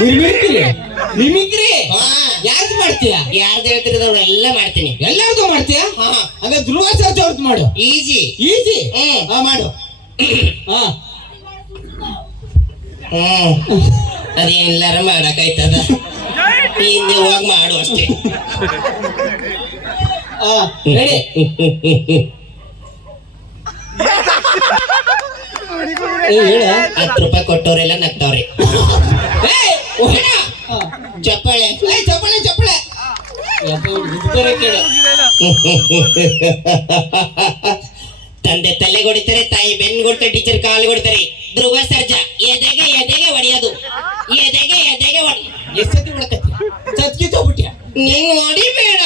Mimicry mimicry ಹಾ. ಯಾರ್ದು ಮಾಡ್ತೀಯ? ಯಾರ್ದು ಹೇಳ್ತಿರೋದವ್ರು ಎಲ್ಲ ಮಾಡ್ತೀನಿ. ಎಲ್ಲಾರ್ದು ಮಾಡ್ತೀಯ? ಹಾ. ಹಾಗೆ ಧ್ರುವ ಸರ್ಜ್ ಅವ್ರದ್ದು ಮಾಡು. ಈಜಿ. ಈಜಿ? ಹ್ಮ್. ಹಾ ಮಾಡು. ಹಾ. ಹ್ಮ್. ಅದೇನೆಲ್ಲಾರ ಮಾಡಕ್ಕಾಯ್ತದ? ಹಿಂದೆ ಹೋಗಿ ಮಾಡು ಅಷ್ಟೇ. ಹಾ ರೆಡಿ ಹೇಳ. ಹತ್ತು ರೂಪಾಯಿ ಕೊಟ್ಟವ್ರೆಲ್ಲ ನಗ್ತಾವ್ರಿ. ಚಪ್ಪಾಳೆ. ಚಪ್ಪಳೆ ಚಪ್ಪಳೆ. ತಂದೆ ತಲೆ ಹೊಡಿತಾರೆ ತಾಯಿ ಬೆನ್ ಕೊಡ್ತಾರೆ ಟೀಚರ್ ಕಾಲು ಕೊಡ್ತಾರೆ. ಧ್ರುವ ಸರ್ಜ ಎದೆಗೆ ಎದೆಗೆ ಹೊಡೆಯೋದು ಎದೆಗೆ ಎದೆಗೆ ಹೊಡಿ ಸತಿ ಹೊಡ್ಕತ್ತಿ ಸತ್ಕಿ ತಗೋಬಿಟ್ಯ? ನೀನ್ ಹೊಡಿಬೇಡ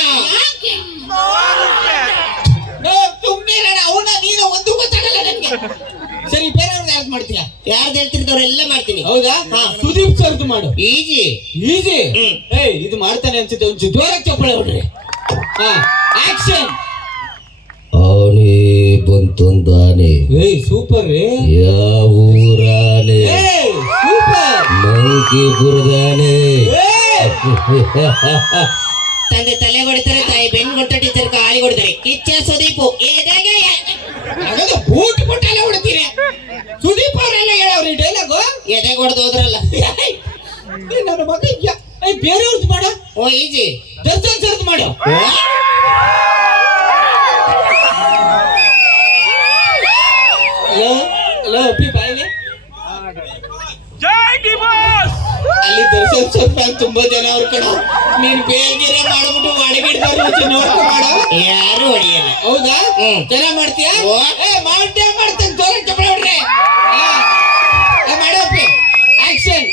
ಸುಮ್ಮನೆ ಅವನ ನೀನು ಒಂದು ಗೊತ್ತಾಗಲ್ಲ ನನಗೆ. ಸರಿ ಯಾವ್ದು ಮಾಡ್ತೀಯ? ಯಾರ್ದು ಹೇಳ್ತಿರ್ದವ್ರೆಲ್ಲ ಮಾಡ್ತೀನಿ. ಹೌದಾ? ಹಾ. ಸುದೀಪ್ ಸರ್ದು ಮಾಡು. ಈಜಿ. ಈಜಿ. ಏಯ್ ಇದು ಮಾಡ್ತಾನೆ ಅನ್ಸುತ್ತೆ. ಒಂದು ಜೋರಾಗಿ ಚಪ್ಪಳೆ ಹೊಡ್ರಿ. ಹಾ ಆಕ್ಷನ್ ಅವನೇ ಬಂತೊಂದಾನೆ ಏಯ್ ಸೂಪರ್ ರೇ. ಯಾವೂರಾನೆ ಏಯ್ ಸೂಪರ್ ಮಂಕಿಪುರದಾನೆ ಏಯ್. ತಂದೆ ತಲೆ ಹೊಡಿತಾರೆ ತಾಯಿ ಬೆನ್ ಕೊಡ್ತಾರೆ ಟೀಚರ್ ಕಾಲಿ ಕೊಡ್ತಾರೆ ಕಿಚ್ಚ ಸುದೀಪು. ಎದೆಗೆ? ಎ- ಬೂಟ್ ಬೂಟ್ ಬುಟ್ಟೆಲ್ಲ ಹೊಡ್ತೀರಿ ಸುದೀಪ್ ಅವರೆಲ್ಲ ಹೇಳವ್ರಿ ಡೈಲಾಗು ಎದೆ ಹೊಡೆದು ಹೋದ್ರಲ್ಲ. ನನ್ನ ಮಗ ಬೇರೆಯವ್ರದ್ದು ಮಾಡು. ಓ ಈಜಿ. ದರ್ಶನ್ ಸರ್ದು ಮಾಡು. ಹಲೋ ಹಲೋ ಅಪ್ಪಿ ಅಲ್ಲಿ ದರ್ಶನ್ ಸ್ವಲ್ಪ ತುಂಬಾ ಜನ ಅವ್ರ ಕಣ ನೀನ್ ಬೇಗಿರ ಮಾಡ್ಬಿಟ್ಟು ಅಡಗಿಡ್ಬಾರ್ದು ನೋಡ್ಕೊ ಮಾಡೋ. ಯಾರು ಹೊಡಿಯಲ್ಲ. ಹೌದಾ. ಚೆನ್ನಾಗ್ ಮಾಡ್ತೀಯಾ? ಮಾಡ್ತೀಯ ಮಾಡ್ತೇನೆ ಜೋರ ಚಪ್ಪಳೆ ಹೊಡ್ರಿ. ಮಾಡು ಅಪ್ಪಿ ಆಕ್ಷನ್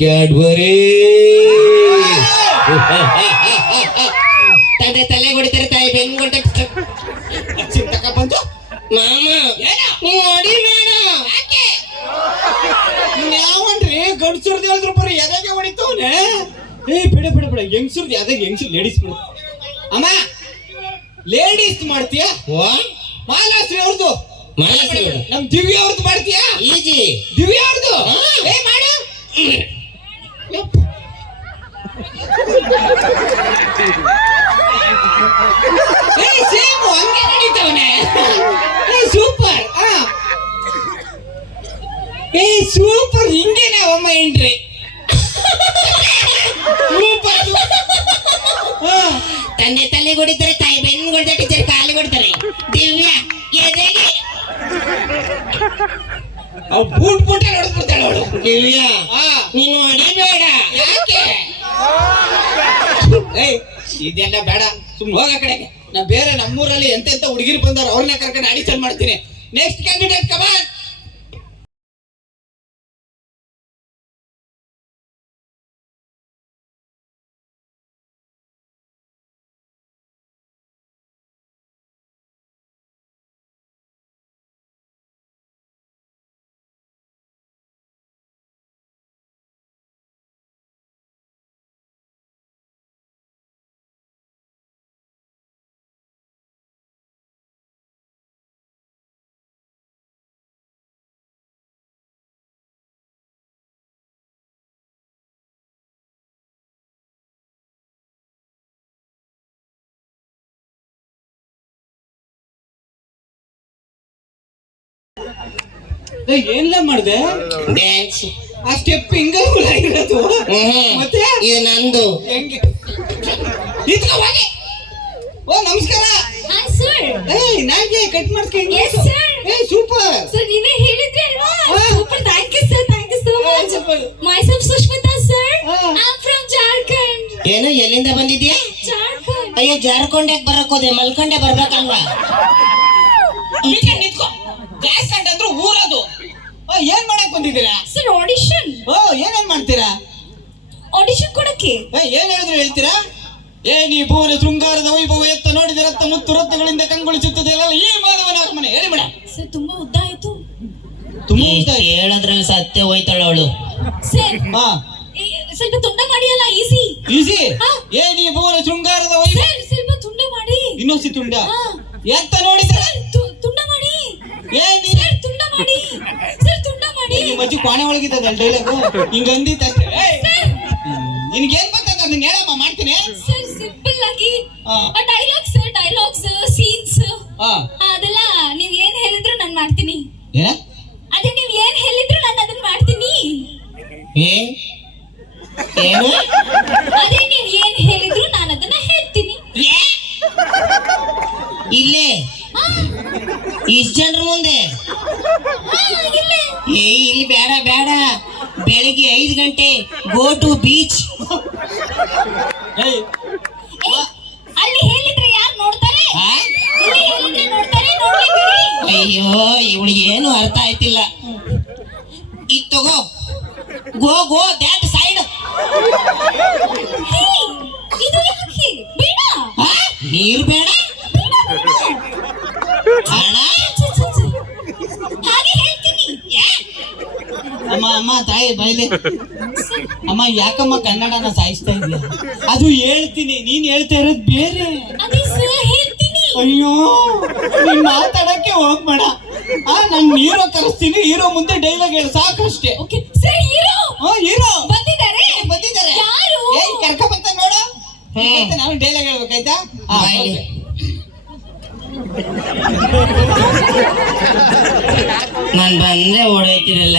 ಕ್ಯಾಡ್ಬರಿ. ತಂದೆ ತಲೆ ಹೊಡಿತಾರೆ ತಾಯಿ ಬೆಂಗ್ ಕೊಡ್ತಾರೆ ಚಿಂತಕ ಬಂತು ಮಾಮ ಏನು? ನೀವ್ ಹೊಡಿಬೇಡ ಯಾವನ್ರಿ ಗಂಡಸರ್ದು ಹೇಳಿದ್ರು ಬರೀ ಎದೆಗೆ ಹೊಡಿತವನೆ ಏ ಬಿಡ ಬಿಡ ಬಿಡ. ಹೆಂಗ್ಸರ್ದು ಯಾವ್ದಾಗ ಹೆಂಗ್ಸರ್ ಲೇಡೀಸ್ ಬಿಡು. ಅಮ್ಮ ಲೇಡೀಸ್ ಮಾಡ್ತೀಯಾ? ಮಾಲಾಶ್ರೀ ಅವ್ರದ್ದು ಮಾಲಾಶ್ರೀ ಅವ್ರ್ದು. ನಮ್ ದಿವ್ಯ ಅವ್ರದ್ದು ಮಾಡ್ತೀಯಾ? ಈಜಿ. ದಿವ್ಯ ಅವ್ರದ್ದು ಏ ಮಾಡು. ಸೇಮ್ ಹಂಗೆ ನಡೀತವನೆ. ಸೂಪರ್ ಏ ಸೂಪರ್ ಹಿಂಗೆ ನಾವಮ್ಮ ಏನ್ರಿ? ತಂದೆ ಕುಡಿತಾರೆ ಹೊಡಿತಾರೆ ತಾಯಿ ಬೆನ್ ಕೊಡ್ತಾರೆ ಟೀಚರ್ ಕಾಲಿ ಕೊಡ್ತಾರೆ ದಿವ್ಯ ಎದೆಗೆ? ಅವ್ ಬೂಟ್ ಬೂಟೆ ಹೊಡೆದ್ಬಿಡ್ತಾಳೆ ಅವಳು. ದಿವ್ಯ ಆ. ನೀನು ಹೊಡಿಬೇಡ ಯಾಕೆ? ಏಯ್ ಇದೆಲ್ಲ ಬೇಡ. ಸುಮ್ ಹೋಗ ಕಡೆಗೆ. ನಾ ಬೇರೆ ನಮ್ಮೂರಲ್ಲಿ ಎಂತೆಂತ ಹುಡುಗಿರು ಬಂದಾರ ಅವ್ರನ್ನ ಕರ್ಕೊಂಡು ಆಡಿಷನ್ ಮಾಡ್ತೀನಿ. ನೆಕ್ಸ್ಟ್ ಕ್ಯಾಂಡಿಡೇಟ್ ಕಮಾನ್ ಏನ್ಲ ಮಾಡ್ದೆ? ಡ್ಯಾನ್ಸ್ ಆ ಸ್ಟೆಪ್ ಹಿಂಗ ಇರೋದು. ಮತ್ತೆ? ಇದು ನಂದು. ಹೆಂಗೆ? ಓ ನಮಸ್ಕಾರ. ಏಯ್ ನಾಗೆ ಕಟ್ ಮಾಡ್ಕೊಂಡು. ಏಯ್ ಸೂಪರ್ ಸರ್ ನೀವೇ ಹೇಳಿದ್ರಿ ಅಲ್ವಾ? Super thank you sir thank you so much super. Myself Sushmita sir I am from Jharkhand ಏನು ಎಲ್ಲಿಂದ ಬಂದಿದ್ಯಾ ಜಾರ್ಖಂಡ್ ಅಯ್ಯೋ ಜಾರ್ಕೊಂಡೆ ಬರಕ್ ಹೋದೆ ಮಲ್ಕೊಂಡೆ ಬರ್ಬೇಕಲ್ವಾ? ನಿಂತ್ಕೊ. ನಿಂತ್ಕೊ ಅಂಡ್ ಅಂದ್ರೆ ಊರದು. ಓ ಏನ್ ಮಾಡಕ್ ಬಂದಿದ್ದೀರಾ? ಸರ್ ಆಡಿಷನ್ ಓ ಏನೇನ್ ಮಾಡ್ತೀರಾ? ಆಡಿಷನ್ ಕೊಡಕ್ಕೆ. ಏ ಏನ್ ಹೇಳಿದ್ರು ಹೇಳ್ತೀರಾ? ಏ ನೀ ಭುವನ ಶೃಂಗಾರದ ವೈಭವ ಎತ್ತ ನೋಡಿದ ರಕ್ತ ಮುತ್ತು ರತ್ನಗಳಿಂದ ಕಂಗೊಳಿಸುತ್ತದೆ ಅಲ್ಲ ಈ ಮಾನವನ ಆಗಮನೆ ಹೇಳಿ ಮೇಡಮ್ ಸರ್ ತುಂಬಾ ಉದ್ದ ಆಯ್ತು. ತುಂಬಾ ಉದ್ದ ಆಯ್ತು. ಹೇಳದ್ರಲ್ಲಿ ಸತ್ಯ ಹೋಯ್ತಾಳ ಅವಳು. ಸರ್ ಹಾ. ಸ್ವಲ್ಪ ತುಂಡ ಮಾಡಿ ಅಲ್ಲ ಈಸಿ ಈಸಿ ಹಾ. ಏ ನೀ ಭುವನ ಶೃಂಗಾರದ ವೈಭವ ಸರ್ ಸ್ವಲ್ಪ ತುಂಡ ಮಾಡಿ. ಇನ್ನೊಂದು ತುಂಡ. ಹಾ. ಎತ್ತ ನೋಡಿದ? ಸರ್ ತು- ತುಂಡ ಮಾಡಿ ಏ ನೀ ಸರ್ ತುಂಡ ಮಾಡಿ. ಸರ್ ತುಂಡ ಮಾಡಿ. ನಿಮ್ಮ ಅಜ್ಜಿ ಕೋಣೆ ಒಳಗಿದ್ದದ ಡೈಲಾಗು ಹಿಂಗ ಅಂದಿದ್ದ ನಿನ್ಗೇನ್ ಬರ್ತದ ಅದನ್ನ ಹೇಳಮ್ಮ ಮಾಡ್ತೀನಿ. ಸರ್ ಸಿಂಪಲ್ ಆಗಿ. ಡೈಲಾಗ್ಸ್ ಡೈಲಾಗ್ಸ್ ಸೀನ್ಸ್ ಅದೆಲ್ಲ ನೀವ್ ಏನ್ ಹೇಳಿದ್ರು ನಾನು ಮಾಡ್ತೀನಿ. ಅದೇ ನೀವ್ ಏನ್ ಹೇಳಿದ್ರು ನಾನು ಅದನ್ನ ಮಾಡ್ತೀನಿ. ಏನು ಅದೇ ನೀವ್ ಏನ್ ಹೇಳಿದ್ರು ನಾನು ಅದನ್ನ ಹೇಳ್ತೀನಿ ಏ? ಇಲ್ಲೇ ಹಾ, ಇಷ್ಟ ಜನರ ಮುಂದೆ ಹಾ, ಇಲ್ಲೇ. ಏ ಇಲ್ಲಿ ಬೇಡ ಬೇಡ ಗಂಟೆ ಗೋ ಟು ಬೀಚ್ ಅಲ್ಲಿ ಹೇಳಿದ್ರೆ ಯಾರು ನೋಡ್ತಾರೆ ಇಲ್ಲಿ ಹೇಳಿದ್ರೆ ನೋಡ್ತಾರೆ ನೋಡ್ಲಿ ಬಿಡಿ ಅಯ್ಯೋ ಇವಳಿಗೆ ಏನು ಅರ್ಥ ಆಯ್ತಿಲ್ಲ ಈಗ ತಗೋ ಗೋ ಗೋ ದ್ಯಾಟ್ ಸೈಡ್ ಹೇ, ಇದು ಯಾಕೆ ಬೇಡ ನೀರು ಬೇಡ. ಹಣ. ಹಾಗೆ ಹೇಳ್ತೀನಿ ಅಮ್ಮ ಅಮ್ಮ ತಾಯಿ ಬೈಲೆ ಅಮ್ಮ ಯಾಕಮ್ಮ ಕನ್ನಡನ ಸಾಯಿಸ್ತಾ ಇದೀಯ? ಅದು ಹೇಳ್ತೀನಿ ನೀನ್ ಹೇಳ್ತಾ ಇರೋದ್ ಬೇರೆ. ಅದೇ ಹೇಳ್ತೀನಿ. ಅಯ್ಯೋ ನೀನ್ ಮಾತಾಡಕ್ಕೆ ಹೋಗ್ಬೇಡ ಆ ನನ್ ಹೀರೋ ಕರೆಸ್ತೀನಿ ಹೀರೋ ಮುಂದೆ ಡೈಲಾಗ್ ಹೇಳಿ ಸಾಕಷ್ಟೇ. ಹೀರೋ. ಬಂದಿದ್ದಾರೆ. ಬಂದಿದ್ದಾರೆ. ಕರ್ಕ ಬಂತ ನೋಡು. ನಾನು ಡೈಲಾಗ್ ಹೇಳ್ಬೇಕಾಯ್ತಾ? ಹಾ, ಬಾಯ್ಲಿ. ಓಕೆ. ನಾನು ಬಂದ್ರೆ ಓಡೋಯ್ತಿರಲ್ಲ.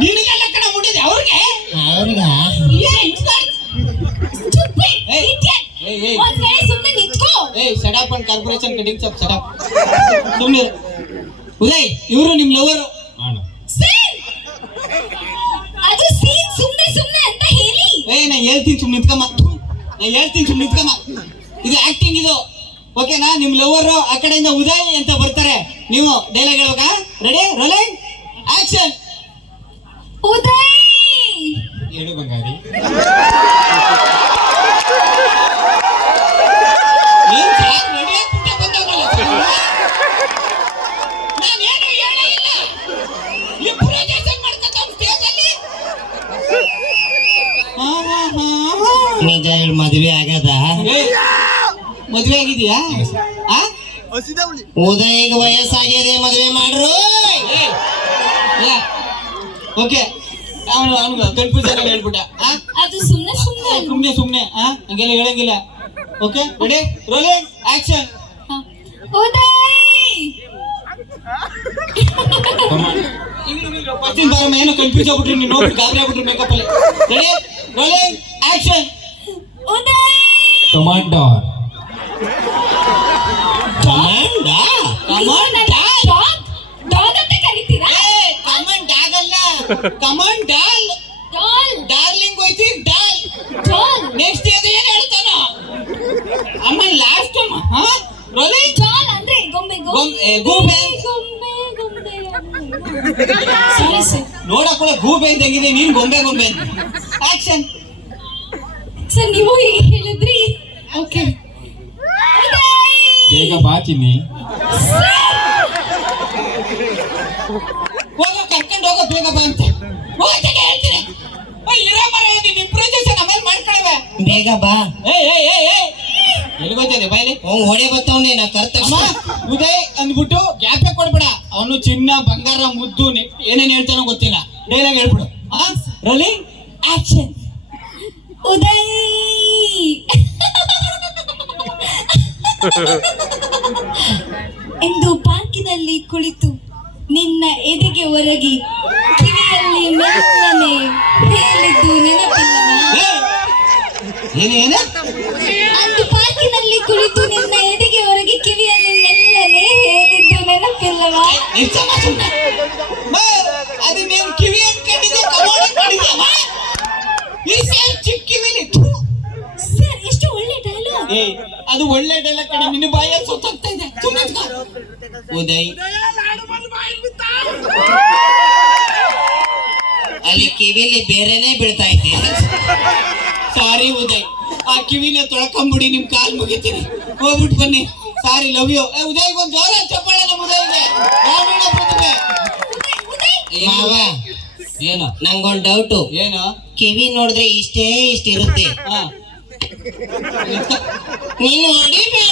ನಿನಗೆಲ್ಲ ಕಡೆ ಮುಟ್ಟಿದೆ ಅಂಡ್ ಕಾರ್ಪೊರೇಷನ್ ಕಟಿಂಗ್ ಸುಮ್ಮನೆ ಉದಯ್ ಇವರು ನಿಮ್ ಲವರ್ ಅದು ಸೀನ್ ಸುಮ್ಮನೆ ಸುಮ್ಮನೆ ಅಂತ ಹೇಳಿ ಏ ಹೇಳ್ತೀನಿ ಸುಮ್ಮನೆ ಹೇಳ್ತೀನಿ ಸುಮ್ಮನೆ ಇದು ಆಕ್ಟಿಂಗ್ ಇದು. ಓಕೆನಾ? ನಿಮ್ ಲವರ್ ಆ ಕಡೆಯಿಂದ ಉದಯ್ ಅಂತ ಬರ್ತಾರೆ. ನೀವು ಡೈಲಾಗ್ ಹೇಳ್ಬೇಕಾ ರೆಡಿ ರೋಲಿಂಗ್ ಆಕ್ಷನ್ ಉದಯ್! ಹೇಳು ಬಂಗಾರಿ. ನಿಜ ಮದುವೆ ಆಗದ? ಮದ್ವೆ ಆಗಿದ್ಯಾ? ಆ? ಈಗ ವಯಸ್ಸಾಗಿದೆ ಮದುವೆ ಮಾಡ್ರು. ಓಕೆ. ಅವನು ಅವನು ಕನ್ಫ್ಯೂಷನ್ ಹೇಳ್ಬಿಟ್ಟ. ಆ? ಅದು ಸುಮ್ಮನೆ ಸುಮ್ನೆ ಸುಮ್ಮನೆ ಸುಮ್ಮನೆ ಸುಮ್ನೆ. ಹಂಗೆಲ್ಲ ಹೇಳಂಗಿಲ್ಲ. ಓಕೆ ರೆಡಿ ರೋಲಿಂಗ್ ಆಕ್ಷನ್ ಬರ್ತೀನಿ ಬಾರಮ್ಮ ಏನೋ ಕನ್ಫ್ಯೂಸ್ ಆಗ್ಬಿಟ್ರಿ ನೀವು ನೋಡ್ಬಿಟ್ಟು ಗಾಬರಿ ಆಗ್ಬಿಟ್ರಿ ಮೇಕಪ್ ಅಲ್ಲಿ ready rolling action tomato commander command command dog dog ಅಂತ ಕರಿತೀರಾ? ಕಮಾಂಡ್ ಆಗಲ್ಲ ಕಮಾಂಡ್ ಡಾಲ್ ಡಾಲ್ ಡಾರ್ಲಿಂಗ್ ಹೋಯ್ತಿ ಡಾಲ್ ಡಾಲ್ ನೆಕ್ಸ್ಟ್ ಅದು ಏನ್ ಹೇಳ್ತಾನ? ಅಮ್ಮ ಲಾಸ್ಟ್ ಅಮ್ಮ ಹಾ? ರೋಲಿಂಗ್ ಡಾಲ್ ಅಂದ್ರೆ ಗೊಂಬೆ ಗೊಂಬೆ, ಗೊಂಬೆ ನೋಡಕ್ ಕೂಡ ಗೂಬೆ ಇದ್ದಂಗಿದೆ ನೀನ್ ಗೊಂಬೆ ಗೊಂಬೆ ಆಕ್ಷನ್ ಸರ್ ನೀವು ಹೇಗೆ ಹೇಳಿದ್ರಿ. ಓಕೆ ಬೇಗ ಬಾ ಚಿನ್ನಿ ಹೋಗೋ ಕರ್ಕೊಂಡು ಹೋಗೋ ಬೇಗ ಬಾ ಅಂತ ಹೋಗ್ತಾನೆ ಹೇಳ್ತೀನಿ ಓಯ್ ಇರೋ ಮರ ನೀನ್ ಇಂಪ್ರೂವೈಸೇಷನ್ ಆಮೇಲೆ ಮಾಡ್ಕೊಳವೆ ಬೇಗ ಬಾ ಏಯ್ ಏಯ್ ಏಯ್ ಏಯ್ ಎಲ್ಲಿಗೋಯ್ತದೆ ಬಾಯ್ಲಿ ಅವ್ನು ಹೊಡೆ ಬತ್ತವನೇ ನಾ ಕರ್ತ ಅಮ್ಮ ಉದಯ್ ಅಂದ್ಬಿಟ್ಟು ಗ್ಯಾಪೇ ಕೊಡ್ಬೇಡ ಅವನು ಚಿನ್ನ ಬಂಗಾರ ಮುದ್ದು ನೆ- ಏನೇನ್ ಹೇಳ್ತಾನೋ ಗೊತ್ತಿಲ್ಲ ಡೈಲಾಗ್ ಹೇಳ್ಬಿಡು ಆ ರೋಲಿಂಗ್ ಆಕ್ಷನ್ ಉದಯ್ ಎಂದು ಪಾರ್ಕಿನಲ್ಲಿ ಕುಳಿತು ನಿನ್ನ ಎದೆಗೆ ಒರಗಿ ಕಿವಿಯಲ್ಲಿ ಮೆಲ್ಲನೆ ಹೇಳಿದ್ದು ನೆನಪಿಲ್ಲವಾ? ಅಂದು ಪಾರ್ಕಿನಲ್ಲಿ ಕುಳಿತು ನಿನ್ನ ಎದೆಗೆ ಒರಗಿ ಕಿವಿಯಲ್ಲಿ ಮೆಲ್ಲನೆ ಹೇಳಿದ್ದು ನೆನಪಿಲ್ಲವಾ? ಒಳ್ಳೆ ಡೈಲಾಗ್ ಕಣೆ ನಿನ್ನ ಬಾಯಲ್ಲಿ ಸುತ್ತೋಗ್ತಾ ಇದೆ. ಉದಯ್. ಅಲ್ಲಿ ಕಿವಿಲಿ ಬೇರೆನೆ ಬೀಳ್ತಾ ಇದ್ದೆ ಸಾರಿ ಉದಯ್. ಆ ಕಿವಿನ ತೊಳ್ಕೊಂಬಿಡಿ ನಿಮ್ ಕಾಲ್ ಮುಗಿತೀನಿ. ಹೋಗ್ಬಿಟ್ಟು ಬನ್ನಿ. ಸಾರಿ ಲವ್ ಯು ಉದಯ್ ಒಂದ್ ಜೋರ ಚಪ್ಪಾಳೆ ನಮ್ಮ ಉದಯ್ಗೆ. ಗ್ರಾಮೀಣ ಪ್ರತಿಭೆ ಮಾವ. ಏನು? ನಂಗೊಂದ್ ಡೌಟು ಏನು? ಕಿವಿ ನೋಡಿದ್ರೆ ಇಷ್ಟೇ ಇಷ್ಟ ಇರುತ್ತೆ ಹಾ. ನೀನು ಹೊಡಿಬೇಡ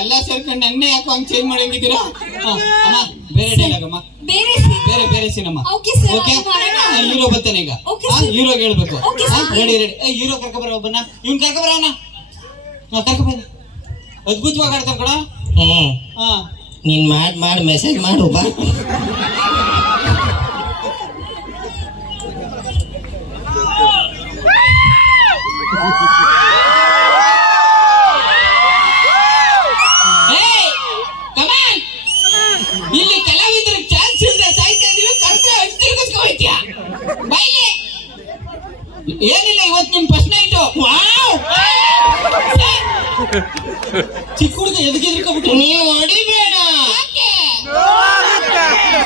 ಎಲ್ಲ ಸೇರ್ಕೊಂಡು ನನ್ನೇ ಯಾಕೋ ಒಂದು ಚೇಂಜ್ ಮಾಡಿ ಹಂಗಿದ್ದೀರಾ ಅಮ್ಮ ಬೇರೆ ಡೈಲಾಗ್ ಅಮ್ಮ. ಬೇರೆ ಬೇರೆ ಬೇರೆ ಸಿನಿಮಾ ಓಕೆ ಹೀರೋ ಬರ್ತಾನೆ ಈಗ. ಹೀರೋಗೆ ಹೇಳ್ಬೇಕು. ರೆಡಿ ರೆಡಿ ಏ ಹೀರೋ ಕರ್ಕೊಬರ ಒಬ್ಬನ. ಇವ್ನ್ ಕರ್ಕೊಬರ ಅವನ. ಕರ್ಕೊಬರ ಅದ್ಭುತವಾಗಿ ಮಾಡ್ತಾರ ಕಣ. ಹ್ಮ್ ಹಾ ನೀನ್ ಮಾಡ್ ಮಾಡ್ ಮೆಸೇಜ್ ಮಾಡು ಬಾ ಏಯ್ ಕಮಾನ್ ಇಲ್ಲಿ ಕಲಾವಿದ್ರ ಚಾನ್ಸ್ ಇಲ್ಲದೆ ಸಾಯ್ತಾ ಇದೀವಿ ಕರ್ದ್ರೆ ಬೈಲಿ. ಏನಿಲ್ಲ ಇವತ್ತು ನಿಮ್ಮ ಫಸ್ಟ್ ನೈಟು ವಾವ್ ಚಿಕ್ಕ ಹುಡುಗ ಎದಗಿದ್ರಿಕೊಬಿಟ್ಟು ನೀನು ಹೊಡಿಬೇಡ.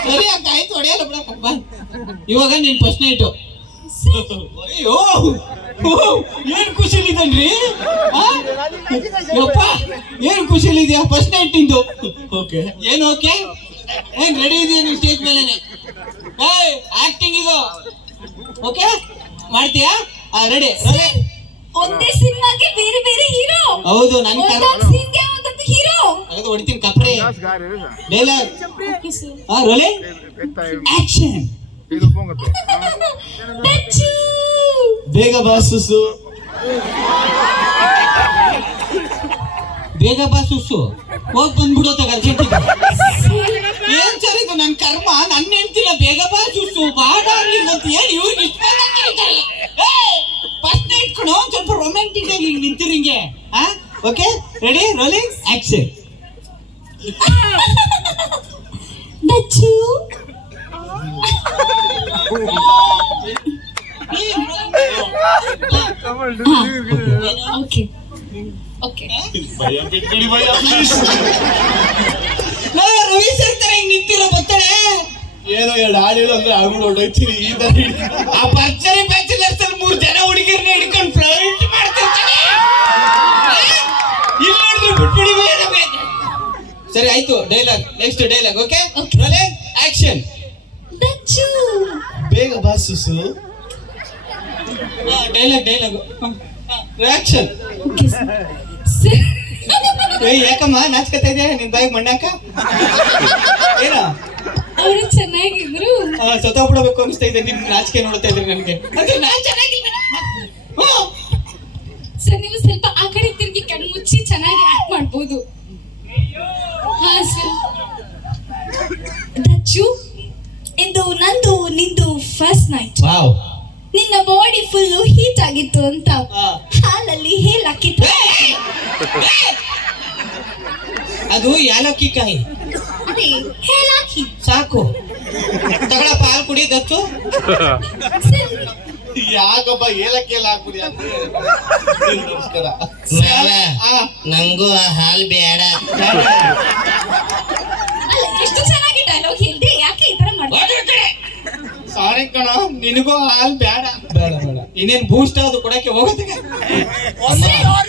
ಸರಿ ಅಕ್ಕ ಆಯ್ತು ಹೊಡೆಯಲ್ಲ ಬಿಡಪ್ಪ ಬಾ. ಇವಾಗ ನಿನ್ ಫಸ್ಟ್ ನೈಟ್ ಅಯ್ಯೋ. ಓ, ಏನ್ ಖುಷಿಲಿದನ್ರಿ ಯಪ್ಪ ಏನ್ ಖುಷಿಲಿದ್ಯಾ ಫಸ್ಟ್ ನೈಟ್ ನಿಂದು. ಓಕೆ ಏನ್ ಓಕೆ ಏನ್ ರೆಡಿ ಇದೆಯಾ ನೀವು ಸ್ಟೇಜ್ ಮೇಲೆನೆ? ಏಯ್ ಆಕ್ಟಿಂಗ್ ಇದು. ಓಕೆ ಮಾಡ್ತೀಯಾ? ರೆಡಿ ಒಂದೇ ಸಿನಿಮಾಗೆ ಬೇರೆ ಬೇರೆ ಹೀರೋ ಹೌದು ನನ್ ಕರ್ ಒಂದೊಂದು ಸೀನ್ಗೆ ಒಂದೊಂದು ಹೀರೋ ಅದು ಹೊಡಿತೀನಿ ಕಪ್ರೆ. ಡೈಲಾಗ್ ಓಕೆ ಸರ್ ಆ ಆಕ್ಷನ್ ಬೇಗ ಬಾ ಸುಸು. ಬೇಗ ಬಾ ಸುಸು. ಹೋಗ್ ಬಂದ್ಬಿಡೋ ತಗ ಅರ್ಜೆಂಟ್ ಏನ್ ಸರ್ ಇದು? ನನ್ ಕರ್ಮ ನನ್ನ ಹೆಂಡ್ತಿನ ಬೇಗ ಬಾ ಸುಸು. ಬಾ ಡಾರ್ಲಿಂಗ್ ಅಂತ ಹೇಳಿ ಇವ್ರಿಗೆ ಇಷ್ಟ ಫಸ್ಟ್ ಇಟ್ಕೊಂಡು ಒಂದ್ ಸ್ವಲ್ಪ ರೊಮ್ಯಾಂಟಿಕ್ ಆಗಿ ಹಿಂಗ್ ನಿಂತಿರಿಂಗೆ ಹಾ? Okay ready rolling action touch okay okay Ravi sir ತರ ಹಿಂಗ್ ನಿಂತಿರೋ ಬರ್ತಾಳೆ ಏನೋ ಎರಡು ಹಾಡು ಹೇಳು ಅಂದ್ರೆ ಈ ತರ ಆ ಭರ್ಜರಿ ಬ್ಯಾಚುಲರ್ಸ್ ಅಲ್ಲಿ ಮೂರು ಜನ ಹುಡುಗಿರ್ನ ಹಿಡ್ಕೊಂಡು ಫ್ಲರ್ಟ್ ಮಾಡ್ತಿರ್ತಾರೆ. ಇಲ್ಲಿ ನೋಡಿದ್ರೆ ಬಿಟ್ಬಿಡಿ. ಸರಿ ಆಯ್ತು dialogue next dialogue okay Okay. Action ಬೇಗ ಬಾ ಸುಸು ಡೈಲಾಗ್ ಡೈಲಾಗ್ ರಿಯಾಕ್ಷನ್ ಏಯ್ ಯಾಕಮ್ಮ? ನಾಚ್ಕತಾ ಇದೆಯಾ ನಿನ್ ಬಾಯಿಗೆ ಮಣ್ಣಾಕ? ಏನ? ಅವರು ಚೆನ್ನಾಗಿದ್ರು. ಸತ್ತೋಗ್ಬಿಡಬೇಕು ಅನಿಸ್ತಾ ಇದೆ. ನಿಮ್ ನಾಚಿಕೆ ನೋಡ್ತಾ ಇದ್ರಿ ನನಗೆ. ಅದು ನಾನ್ ಚೆನ್ನಾಗಿಲ್ವೇನ? ಹ್ಮ್. ಸರ್ ನೀವು ಸ್ವಲ್ಪ ಆ ಕಡೆ ತಿರುಗಿ ಕಣ್ಣು ಮುಚ್ಚಿ ಚೆನ್ನಾಗಿ ಆಕ್ಟ್ ಮಾಡ್ಬೋದು ಹಾ ಸರ್ ದಚ್ಚು ಇಂದು ನಂದು ನಿಂದು ಫಸ್ಟ್ ನೈಟ್ ವಾವ್ ನಿನ್ನ ಬಾಡಿ ಫುಲ್ ಹೀಟ್ ಆಗಿತ್ತು ಅಂತ ಹಾಲಲ್ಲಿ ಹೇಳಾಕಿತ್ತು ಅದು ಯಾಲಕ್ಕಿ ಕಾಯಿ. ಅದೇ ಸಾಕು. ತಗೊಳಪ್ಪ ಹಾಲು ಕುಡಿ ದತ್ತು. ಯಾಕಪ್ಪ ಹಾಕ್ಬಿಡಿ ಅಂದ್ರೆ ನಮಸ್ಕಾರ ಮಾವ ಆ, ನಂಗೂ ಆ ಹಾಲ್ ಬೇಡ. ಅಲ್ಲ ಎಷ್ಟು ಡೈಲಾಗ್ ಹೇಳಿದೆ ಯಾಕೆ ಈ ತರ ಮಾಡ್ತಾರೆ ಹೋಗ್ರಿ ಆ ಕಡೆ. ಸಾರಿ ಕಣ ನಿನಗೂ ಹಾಲ್ ಬೇಡ ಬೇಡ ಬೇಡ. ಇನ್ನೇನ್ ಬೂಸ್ಟ್ ಅದು ಕೊಡಕ್ಕೆ ಹೋಗುತ್ತೆ